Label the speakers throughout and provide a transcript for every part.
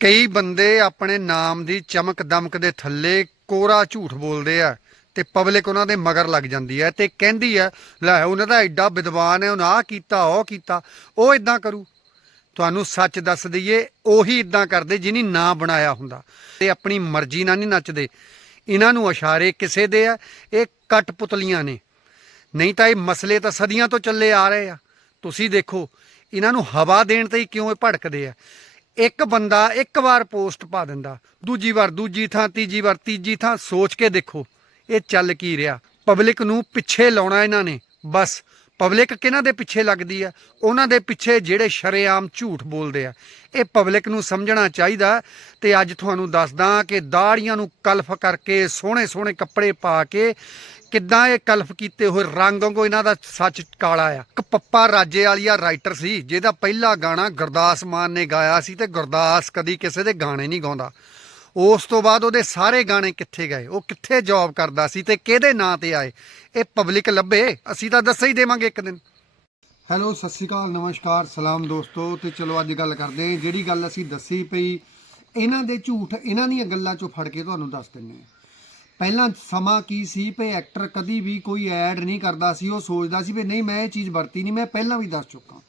Speaker 1: ਕਈ ਬੰਦੇ ਆਪਣੇ ਨਾਮ ਦੀ ਚਮਕ ਦਮਕ ਦੇ ਥੱਲੇ ਕੋਰਾ ਝੂਠ ਬੋਲਦੇ ਆ ਤੇ ਪਬਲਿਕ ਉਹਨਾਂ ਦੇ ਮਗਰ ਲੱਗ ਜਾਂਦੀ ਹੈ ਤੇ ਕਹਿੰਦੀ ਹੈ ਲੈ ਉਹਨਾਂ ਦਾ ਐਡਾ ਵਿਦਵਾਨ ਹੈ, ਉਹਨਾਂ ਆਹ ਕੀਤਾ, ਉਹ ਕੀਤਾ, ਉਹ ਇਦਾਂ ਕਰੂ। ਤੁਹਾਨੂੰ ਸੱਚ ਦੱਸ ਦਈਏ, ਉਹੀ ਇਦਾਂ ਕਰਦੇ ਜਿਹਨੀ ਨਾ ਬਣਾਇਆ ਹੁੰਦਾ। ਤੇ ਆਪਣੀ ਮਰਜ਼ੀ ਨਾਲ ਨਹੀਂ ਨੱਚਦੇ। ਇਹਨਾਂ ਨੂੰ ਇਸ਼ਾਰੇ ਕਿਸੇ ਦੇ ਆ, ਇਹ ਕੱਟ ਪੁਤਲੀਆਂ ਨੇ। ਨਹੀਂ ਤਾਂ ਇਹ ਮਸਲੇ ਤਾਂ ਸਦੀਆਂ ਤੋਂ ਚੱਲੇ ਆ ਰਹੇ ਆ। ਤੁਸੀਂ ਦੇਖੋ, ਇਹਨਾਂ ਨੂੰ ਹਵਾ ਦੇਣ ਤੇ ਹੀ ਕਿਉਂ ਇਹ ਭੜਕਦੇ ਆ? ਇੱਕ ਬੰਦਾ ਇੱਕ ਵਾਰ ਪੋਸਟ ਪਾ ਦਿੰਦਾ, ਦੂਜੀ ਵਾਰ, ਦੂਜੀ ਥਾਂ, ਤੀਜੀ ਵਾਰ, ਤੀਜੀ ਥਾਂ, ਸੋਚ ਕੇ ਦੇਖੋ, ਇਹ ਚੱਲ ਕੀ ਰਿਹਾ। ਪਬਲਿਕ ਨੂੰ ਪਿੱਛੇ ਲਾਉਣਾ ਇਹਨਾਂ ਨੇ, ਬਸ। ਪਬਲਿਕ ਕਿਹਨਾਂ ਦੇ ਪਿੱਛੇ ਲੱਗਦੀ ਆ? ਉਹਨਾਂ ਦੇ ਪਿੱਛੇ ਜਿਹੜੇ ਸ਼ਰੇਆਮ ਝੂਠ ਬੋਲਦੇ ਆ। ਇਹ ਪਬਲਿਕ ਨੂੰ ਸਮਝਣਾ ਚਾਹੀਦਾ ਤੇ ਅੱਜ ਤੁਹਾਨੂੰ ਦੱਸਦਾ ਕਿ ਦਾੜੀਆਂ ਨੂੰ ਕਲਫ ਕਰਕੇ ਸੋਹਣੇ ਸੋਹਣੇ ਕੱਪੜੇ ਪਾ ਕੇ ਕਿੱਦਾਂ ਇਹ ਕਲਫ ਕੀਤੇ ਹੋਏ ਰੰਗ ਵਾਂਗੂ ਇਹਨਾਂ ਦਾ ਸੱਚ ਕਾਲਾ ਆ। ਇੱਕ ਪੱਪਾ ਰਾਜੇ ਵਾਲੀਆ ਰਾਈਟਰ ਸੀ, ਜਿਹਦਾ ਪਹਿਲਾ ਗਾਣਾ ਗੁਰਦਾਸ ਮਾਨ ਨੇ ਗਾਇਆ ਸੀ ਤੇ ਗੁਰਦਾਸ ਕਦੀ ਕਿਸੇ ਦੇ ਗਾਣੇ ਨਹੀਂ ਗਾਉਂਦਾ। ਉਸ ਤੋਂ ਬਾਅਦ ਉਹਦੇ ਸਾਰੇ ਗਾਣੇ ਕਿੱਥੇ ਗਏ? ਉਹ ਕਿੱਥੇ ਜੌਬ ਕਰਦਾ ਸੀ ਤੇ ਕਿਹਦੇ ਨਾਂ ਤੇ ਆਏ? ਇਹ ਪਬਲਿਕ ਲੱਭੇ। ਅਸੀਂ ਤਾਂ ਦੱਸ ਹੀ ਦੇਵਾਂਗੇ ਇੱਕ ਦਿਨ। ਹੈਲੋ, ਸਤਿ ਸ਼੍ਰੀ ਅਕਾਲ, ਨਮਸਕਾਰ, ਸਲਾਮ ਦੋਸਤੋ। ਤੇ ਚਲੋ ਅੱਜ ਗੱਲ ਕਰਦੇ ਹਾਂ। ਜਿਹੜੀ ਗੱਲ ਅਸੀਂ ਦੱਸੀ ਪਈ, ਇਹਨਾਂ ਦੇ ਝੂਠ, ਇਹਨਾਂ ਦੀਆਂ ਗੱਲਾਂ ਚੋਂ ਫੜ ਕੇ ਤੁਹਾਨੂੰ ਦੱਸ ਦਿੰਨੇ ਹਾਂ। ਪਹਿਲਾਂ ਸਮਾਂ ਕੀ ਸੀ ਭਈ ਐਕਟਰ ਕਦੀ ਵੀ ਕੋਈ ਐਡ ਨਹੀਂ ਕਰਦਾ ਸੀ, ਉਹ ਸੋਚਦਾ ਸੀ ਵੀ ਨਹੀਂ ਮੈਂ ਇਹ ਚੀਜ਼ ਵਰਤੀ ਨਹੀਂ, ਮੈਂ ਪਹਿਲਾਂ ਵੀ ਦੱਸ ਚੁੱਕਾ।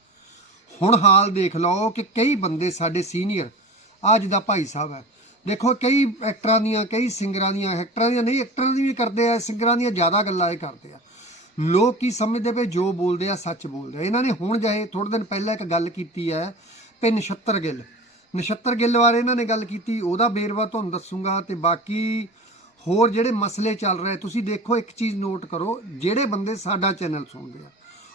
Speaker 1: ਹੁਣ ਹਾਲ ਦੇਖ ਲਓ ਕਿ ਕਈ ਬੰਦੇ ਸਾਡੇ ਸੀਨੀਅਰ ਅੱਜ ਦਾ ਭਾਈ ਸਾਹਿਬ ਹੈ। ਦੇਖੋ ਕਈ ਐਕਟਰਾਂ ਦੀਆਂ, ਕਈ ਸਿੰਗਰਾਂ ਦੀਆਂ ਐਕਟਰਾਂ ਦੀਆਂ ਨਹੀਂ ਐਕਟਰਾਂ ਦੀ ਵੀ ਕਰਦੇ ਆ ਸਿੰਗਰਾਂ ਦੀਆਂ ਜ਼ਿਆਦਾ ਗੱਲਾਂ ਇਹ ਕਰਦੇ ਆ। ਲੋਕ ਕੀ ਸਮਝਦੇ ਪਏ ਜੋ ਬੋਲਦੇ ਆ, ਸੱਚ ਬੋਲਦੇ ਆ। ਇਹਨਾਂ ਨੇ ਹੁਣ ਜਾਏ ਥੋੜੇ ਦਿਨ ਪਹਿਲਾਂ ਇੱਕ ਗੱਲ ਕੀਤੀ ਹੈ ਤੇ ਨਛੱਤਰ ਗਿੱਲ। ਨਛੱਤਰ ਗਿੱਲ ਬਾਰੇ ਇਹਨਾਂ ਨੇ ਗੱਲ ਕੀਤੀ, ਉਹਦਾ ਬੇਰਵਾ ਤੁਹਾਨੂੰ ਦੱਸੂਗਾ ਤੇ ਬਾਕੀ ਹੋਰ ਜਿਹੜੇ ਮਸਲੇ ਚੱਲ ਰਹੇ, ਤੁਸੀਂ ਦੇਖੋ ਇੱਕ ਚੀਜ਼ ਨੋਟ ਕਰੋ, ਜਿਹੜੇ ਬੰਦੇ ਸਾਡਾ ਚੈਨਲ ਸੁਣਦੇ ਆ,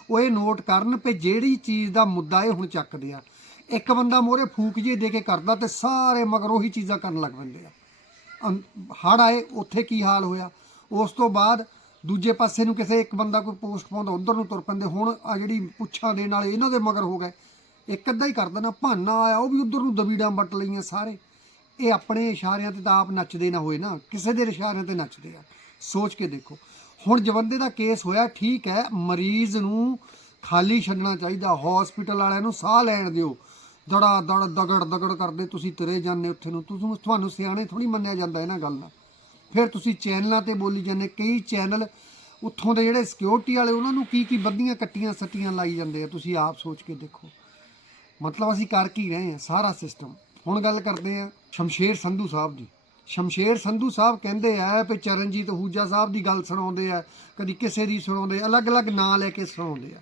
Speaker 1: ਉਹ ਇਹ ਨੋਟ ਕਰਨ ਕਿ ਜਿਹੜੀ ਚੀਜ਼ ਦਾ ਮੁੱਦਾ ਇਹ ਹੁਣ ਚੱਕਦੇ ਆ। ਇੱਕ ਬੰਦਾ ਮੋਰੇ ਫੂਕ ਜੇ ਦੇ ਕੇ ਕਰਦਾ ਤੇ ਸਾਰੇ ਮਗਰ ਉਹੀ ਚੀਜ਼ਾਂ ਕਰਨ ਲੱਗ ਪੈਂਦੇ ਆ। ਹੜ ਆਏ, ਉੱਥੇ ਕੀ ਹਾਲ ਹੋਇਆ? ਉਸ ਤੋਂ ਬਾਅਦ ਦੂਜੇ ਪਾਸੇ ਨੂੰ ਕਿਸੇ ਇੱਕ ਬੰਦਾ ਕੋਈ ਪੋਸਟ ਪਾਉਂਦਾ, ਉਧਰ ਨੂੰ ਤੁਰ ਪੈਂਦੇ, ਹੁਣ ਆ ਜਿਹੜੀ ਪੁੱਛਾਂ ਦੇ ਨਾਲ ਇਹਨਾਂ ਦੇ ਮਗਰ ਹੋ ਗਏ। ਇੱਕ ਅੱਧਾ ਹੀ ਕਰ ਦੇਣਾ, ਭਾਨਾ ਆਇਆ, ਉਹ ਵੀ ਉਧਰ ਨੂੰ ਦਬੀੜਾਂ ਵੱਟ ਲਈਆਂ ਸਾਰੇ। ਇਹ ਆਪਣੇ ਇਸ਼ਾਰਿਆਂ ਤੇ ਤਾਂ ਆਪ ਨੱਚਦੇ ਨਾ ਹੋਏ ਨਾ, ਕਿਸੇ ਦੇ ਇਸ਼ਾਰਿਆਂ ਤੇ ਨੱਚਦੇ ਆ। ਸੋਚ ਕੇ ਦੇਖੋ। ਹੁਣ ਜਵੰਦੇ ਦਾ ਕੇਸ ਹੋਇਆ, ਠੀਕ ਹੈ, ਮਰੀਜ਼ ਨੂੰ ਖਾਲੀ ਛੱਡਣਾ ਚਾਹੀਦਾ ਹਸਪੀਟਲ ਵਾਲਿਆਂ ਨੂੰ ਸਾਹ ਲੈਣ ਦਿਓ। ਦੜਾ ਦੜ ਦਗੜ ਦਗੜ ਕਰਦੇ ਤੁਸੀਂ ਤੁਰੇ ਜਾਂਦੇ ਉੱਥੇ ਨੂੰ, ਤੁਸੀਂ ਤੁਹਾਨੂੰ ਸਿਆਣੇ ਥੋੜੀ ਮੰਨਿਆ ਜਾਂਦਾ ਇਹਨਾਂ ਗੱਲ ਨਾਲ। ਫਿਰ ਤੁਸੀਂ ਚੈਨਲਾਂ ਤੇ ਬੋਲੀ ਜਾਂਦੇ, ਕਈ ਚੈਨਲ ਉੱਥੋਂ ਦੇ ਜਿਹੜੇ ਸਿਕਿਉਰਿਟੀ ਵਾਲੇ, ਉਹਨਾਂ ਨੂੰ ਕੀ ਕੀ ਬੱਦੀਆਂ ਕੱਟੀਆਂ ਸੱਟੀਆਂ ਲਾਈ ਜਾਂਦੇ ਆ, ਤੁਸੀਂ ਆਪ ਸੋਚ ਕੇ ਦੇਖੋ। ਮਤਲਬ ਅਸੀਂ ਕਰ ਕੀ ਰਹੇ ਹਾਂ, ਸਾਰਾ ਸਿਸਟਮ ਹੁਣ ਗੱਲ ਕਰਦੇ ਆ ਸ਼ਮਸ਼ੇਰ ਸੰਧੂ ਸਾਹਿਬ ਦੀ ਸ਼ਮਸ਼ੇਰ ਸੰਧੂ ਸਾਹਿਬ ਕਹਿੰਦੇ ਆ ਵੀ ਚਰਨਜੀਤ ਹੂਜਾ ਸਾਹਿਬ ਦੀ ਗੱਲ ਸੁਣਾਉਂਦੇ ਆ, ਕਦੀ ਕਿਸੇ ਦੀ ਸੁਣਾਉਂਦੇ, ਅਲੱਗ-ਅਲੱਗ ਨਾਂ ਲੈ ਕੇ ਸੁਣਾਉਂਦੇ ਆ।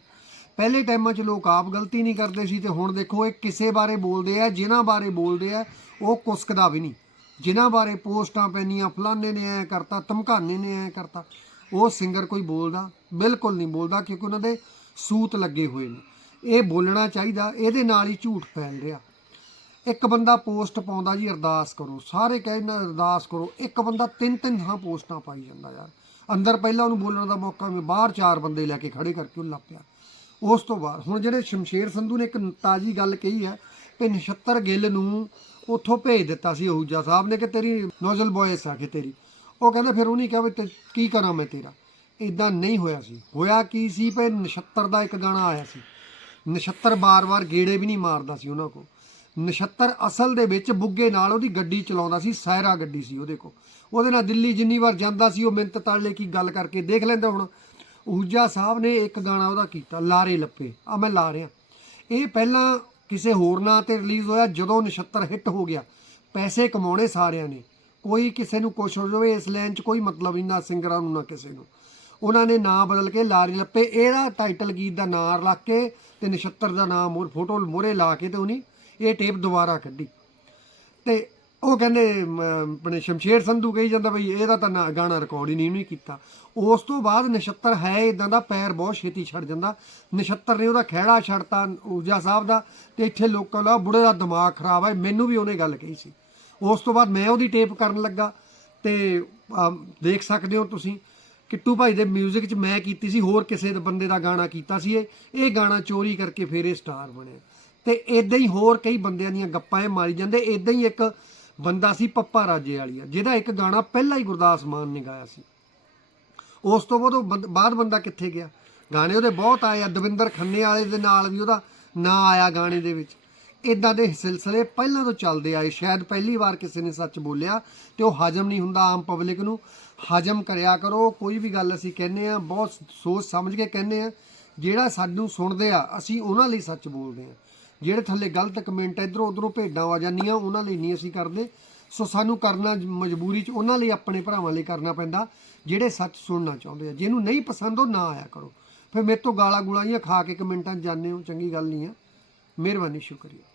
Speaker 1: ਪਹਿਲੇ ਟਾਈਮਾਂ 'ਚ ਲੋਕ ਆਪ ਗਲਤੀ ਨਹੀਂ ਕਰਦੇ ਸੀ ਤੇ ਹੁਣ ਦੇਖੋ ਇਹ ਕਿਸੇ ਬਾਰੇ ਬੋਲਦੇ ਆ, ਜਿਨ੍ਹਾਂ ਬਾਰੇ ਬੋਲਦੇ ਆ, ਉਹ ਕੁਸਕਦਾ ਵੀ ਨਹੀਂ। ਜਿਨ੍ਹਾਂ ਬਾਰੇ ਪੋਸਟਾਂ ਪੈਣੀਆਂ ਫਲਾਣੇ ਨੇ ਐ ਕਰਤਾ, ਧਮਕਾਨੇ ਨੇ ਐ ਕਰਤਾ, ਉਹ ਸਿੰਗਰ ਕੋਈ ਬੋਲਦਾ, ਬਿਲਕੁਲ ਨਹੀਂ ਬੋਲਦਾ, ਕਿਉਂਕਿ ਉਹਨਾਂ ਦੇ ਸੂਤ ਲੱਗੇ ਹੋਏ ਨੇ। ਇਹ ਬੋਲਣਾ ਚਾਹੀਦਾ, ਇਹਦੇ ਨਾਲ ਹੀ ਝੂਠ ਫੈਲ ਰਿਹਾ। ਇੱਕ ਬੰਦਾ ਪੋਸਟ ਪਾਉਂਦਾ ਜੀ, ਅਰਦਾਸ ਕਰੋ। ਸਾਰੇ ਕਹਿੰਦੇ ਅਰਦਾਸ ਕਰੋ। ਇੱਕ ਬੰਦਾ ਤਿੰਨ ਤਿੰਨ ਥਾਂ ਪੋਸਟਾਂ ਪਾਈ ਜਾਂਦਾ ਯਾਰ। ਅੰਦਰ ਪਹਿਲਾਂ ਉਹਨੂੰ ਬੋਲਣ ਦਾ ਮੌਕਾ ਮਿਲ ਬਾਹਰ ਚਾਰ ਬੰਦੇ ਲੈ ਕੇ ਖੜੇ ਕਰਕੇ ਉਹ ਲੱਪਿਆ ਉਸ ਤੋਂ ਬਾਅਦ ਹੁਣ ਜਿਹੜੇ ਸ਼ਮਸ਼ੇਰ ਸੰਧੂ ਨੇ ਇੱਕ ਤਾਜੀ ਗੱਲ ਕਹੀ ਹੈ ਕਿ ਨਛੱਤਰ ਗਿੱਲ ਨੂੰ ਉੱਥੋਂ ਭੇਜ ਦਿੱਤਾ ਸੀ ਅਹੂਜਾ ਸਾਹਿਬ ਨੇ ਕਿ ਤੇਰੀ ਨੋਜ਼ਲ ਬॉयਸ ਆ ਕਿ ਤੇਰੀ। ਉਹ ਕਹਿੰਦਾ ਫਿਰ ਉਹਨੇ ਕਿਹਾ ਵੀ ਤੇ ਕੀ ਕਰਾਂ ਮੈਂ ਤੇਰਾ? ਇਦਾਂ ਨਹੀਂ ਹੋਇਆ ਸੀ। ਹੋਇਆ ਕੀ ਸੀ? ਭਈ ਨਛੱਤਰ ਦਾ ਇੱਕ ਗਾਣਾ ਆਇਆ ਸੀ। ਨਛੱਤਰ ਬਾਰ-ਬਾਰ ਗੇੜੇ ਵੀ ਨਹੀਂ ਮਾਰਦਾ ਸੀ ਉਹਨਾਂ ਕੋ ਨਛੱਤਰ ਅਸਲ ਦੇ ਵਿੱਚ ਬੁੱਗੇ ਨਾਲ ਉਹਦੀ ਗੱਡੀ ਚਲਾਉਂਦਾ ਸੀ, ਸਾਇਰਾ ਗੱਡੀ ਸੀ ਉਹਦੇ ਕੋ ਉਹਦੇ ਨਾਲ ਦਿੱਲੀ ਜਿੰਨੀ ਵਾਰ ਜਾਂਦਾ ਸੀ, ਉਹ ਮਿੰਤ ਤਾਲੇ ਕੀ ਗੱਲ ਕਰਕੇ ਦੇਖ ਲੈਂਦਾ ਹੁਣ। ਊਜਾ ਸਾਹਿਬ ਨੇ ਇੱਕ ਗਾਣਾ ਉਹਦਾ ਕੀਤਾ, ਲਾਰੇ ਲੱਪੇ। ਆ ਮੈਂ ਲਾ ਰਿਹਾ। ਇਹ ਪਹਿਲਾਂ ਕਿਸੇ ਹੋਰ ਨਾਂ ਤੇ ਰਿਲੀਜ਼ ਹੋਇਆ, ਜਦੋਂ ਨਛੱਤਰ ਹਿੱਟ ਹੋ ਗਿਆ। ਪੈਸੇ ਕਮਾਉਣੇ ਸਾਰਿਆਂ ਨੇ। ਕੋਈ ਕਿਸੇ ਨੂੰ ਕੁਛ ਹੋ ਜਾਵੇ, ਇਸ ਲਾਈਨ 'ਚ ਕੋਈ ਮਤਲਬ ਨਹੀਂ ਨਾ ਸਿੰਗਰਾਂ ਨੂੰ, ਨਾ ਕਿਸੇ ਨੂੰ। ਉਹਨਾਂ ਨੇ ਨਾਂ ਬਦਲ ਕੇ ਲਾਰੇ ਲੱਪੇ। ਇਹਦਾ ਟਾਈਟਲ ਗੀਤ ਦਾ ਨਾਂ ਰੱਖ ਕੇ ਤੇ ਨਛੱਤਰ ਦਾ ਨਾਮ ਮੋਰ ਫੋਟੋ ਮੋਰੇ ਲਾ ਕੇ ਤੇ ਉਹਨੇ ਇਹ ਟੇਪ ਦੁਬਾਰਾ ਕੱਢੀ। ਤੇ ਉਹ ਕਹਿੰਦੇ ਮ, ਆਪਣੇ ਸ਼ਮਸ਼ੇਰ ਸੰਧੂ ਕਹੀ ਜਾਂਦਾ ਬਈ ਇਹਦਾ ਤਾਂ ਗਾਣਾ ਰਿਕਾਰਡ ਹੀ ਨਹੀਂ ਨਹੀਂ ਕੀਤਾ। ਉਸ ਤੋਂ ਬਾਅਦ ਨਛੱਤਰ ਹੈ ਇਦਾਂ ਦਾ ਪੈਰ ਬਹੁਤ ਛੇਤੀ ਛੱਡ ਜਾਂਦਾ। ਨਛੱਤਰ ਨੇ ਉਹਦਾ ਖਹਿੜਾ ਛੱਡਤਾ ਊਰਜਾ ਸਾਹਿਬ ਦਾ ਤੇ ਇੱਥੇ ਲੋਕਾਂ ਦਾ ਬੁੜੇ ਦਾ ਦਿਮਾਗ ਖਰਾਬ ਹੈ ਮੈਨੂੰ ਵੀ ਉਹਨੇ ਗੱਲ ਕਹੀ ਸੀ। ਉਸ ਤੋਂ ਬਾਅਦ ਮੈਂ ਉਹਦੀ ਟੇਪ ਕਰਨ ਲੱਗਾ ਤੇ ਦੇਖ ਸਕਦੇ ਹੋ ਤੁਸੀਂ ਕਿੱਟੂ ਭਾਈ ਦੇ 뮤직 'ਚ ਮੈਂ ਕੀਤੀ ਸੀ ਹੋਰ ਕਿਸੇ ਬੰਦੇ ਦਾ ਗਾਣਾ ਕੀਤਾ ਸੀ ਇਹ ਇਹ ਗਾਣਾ ਚੋਰੀ ਕਰਕੇ ਫੇਰ ਇਹ ਸਟਾਰ ਬਣਿਆ। ਤੇ ਇਦਾਂ ਹੀ ਹੋਰ ਕਈ ਬੰਦਿਆਂ ਦੀਆਂ ਗੱਪਾਂ ਇਹ ਮਾਰੀ ਜਾਂਦੇ। ਇਦਾਂ ਹੀ ਇੱਕ ਬੰਦਾ ਸੀ ਪੱਪਾ ਰਾਜੇ ਵਾਲੀਆ, ਜਿਹਦਾ ਇੱਕ ਗਾਣਾ ਪਹਿਲਾਂ ਹੀ ਗੁਰਦਾਸ ਮਾਨ ਨੇ ਗਾਇਆ ਸੀ। ਉਸ ਤੋਂ ਬਾਅਦ ਉਹ ਬੰਦ- ਬਾਅਦ ਬੰਦਾ ਕਿੱਥੇ ਗਿਆ? ਗਾਣੇ ਉਹਦੇ ਬਹੁਤ ਆਏ ਆ, ਦਵਿੰਦਰ ਖੰਨੇ ਵਾਲੇ ਦੇ ਨਾਲ ਵੀ ਉਹਦਾ ਨਾਂ ਆਇਆ ਗਾਣੇ ਦੇ ਵਿੱਚ। ਇਦਾਂ ਦੇ ਸਿਲਸਿਲੇ ਪਹਿਲਾਂ ਤੋਂ ਚੱਲਦੇ ਆਏ, ਸ਼ਾਇਦ ਪਹਿਲੀ ਵਾਰ ਕਿਸੇ ਨੇ ਸੱਚ ਬੋਲਿਆ ਤੇ ਉਹ ਹਜਮ ਨਹੀਂ ਹੁੰਦਾ ਆਮ ਪਬਲਿਕ ਨੂੰ। ਹਜਮ ਕਰਿਆ ਕਰੋ, ਕੋਈ ਵੀ ਗੱਲ ਅਸੀਂ ਕਹਿੰਦੇ ਆ ਬਹੁਤ ਸੋਚ ਸਮਝ ਕੇ ਕਹਿੰਦੇ ਆ ਜਿਹੜਾ ਸਾਨੂੰ ਸੁਣਦੇ ਆ, ਅਸੀਂ ਉਹਨਾਂ ਲਈ ਸੱਚ ਬੋਲਦੇ ਆ ਜਿਹੜੇ ਥੱਲੇ ਗਲਤ ਕਮੈਂਟ ਇਧਰੋਂ ਉਧਰੋਂ ਭੇਡਾਂ ਆ ਜਾਂਦੀਆਂ, ਉਹਨਾਂ ਲਈ ਨਹੀਂ ਅਸੀਂ ਕਰਦੇ। ਸੋ ਸਾਨੂੰ ਕਰਨਾ ਮਜਬੂਰੀ ਚ ਉਹਨਾਂ ਲਈ, ਆਪਣੇ ਭਰਾਵਾਂ ਲਈ ਕਰਨਾ ਪੈਂਦਾ, ਜਿਹੜੇ ਸੱਚ ਸੁਣਨਾ ਚਾਹੁੰਦੇ ਆ। ਜਿਹਨੂੰ ਨਹੀਂ ਪਸੰਦ, ਉਹ ਨਾ ਆਇਆ ਕਰੋ। ਫਿਰ ਮੇਰੇ ਤੋਂ ਗਾਲਾਂ ਗੁਲਾਈਆਂ ਖਾ ਕੇ ਕਮੈਂਟਾਂ 'ਚ ਜਾਂਦੇ ਹੋ, ਚੰਗੀ ਗੱਲ ਨਹੀਂ ਆ। ਮਿਹਰਬਾਨੀ, ਸ਼ੁਕਰੀਆ।